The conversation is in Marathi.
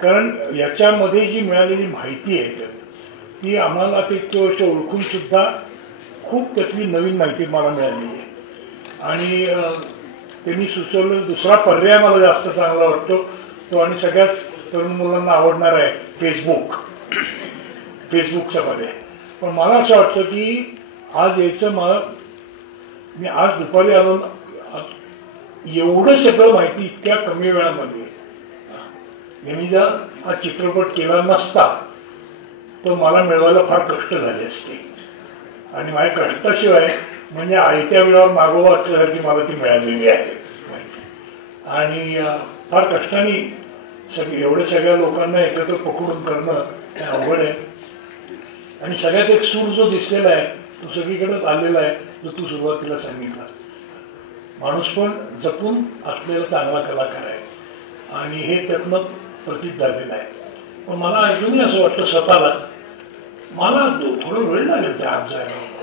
कारण याच्यामध्ये जी मिळालेली माहिती आहे ती आम्हाला ते वर्ष ओळखूनसुद्धा खूप त्यातली नवीन माहिती मला मिळालेली आहे. आणि त्यांनी सुचवलेला दुसरा पर्याय मला जास्त चांगला वाटतो तो, आणि सगळ्याच तरुण मुलांना आवडणार आहे, फेसबुकचा पर्याय. पण मला असं वाटतं की आज यायचं मी आज दुपारी आलो, एवढं सगळं माहिती इतक्या कमी वेळामध्ये, यांनी जर हा चित्रपट केला नसता तर मला मिळवायला फार कष्ट झाले असते. आणि माझ्या कष्टाशिवाय म्हणजे आयत्या वेळावर मागोवा असल्यासारखी मला ती मिळालेली आहे माहिती. आणि फार कष्टाने एवढ्या सगळ्या लोकांना एकत्र पकडून करणं हे अवघड आहे. आणि सगळ्यात एक सूर जो दिसलेला आहे तो सगळीकडेच आलेला आहे, जो तू सुरुवातीला सांगितला. माणूस पण जपून असलेला चांगला कलाकार आहे आणि हे त्यातनं प्रतीत झालेलं आहे. पण मला अजूनही असं वाटतं स्वतःला, मला थोडं वेळ लागेल त्या आत जायला.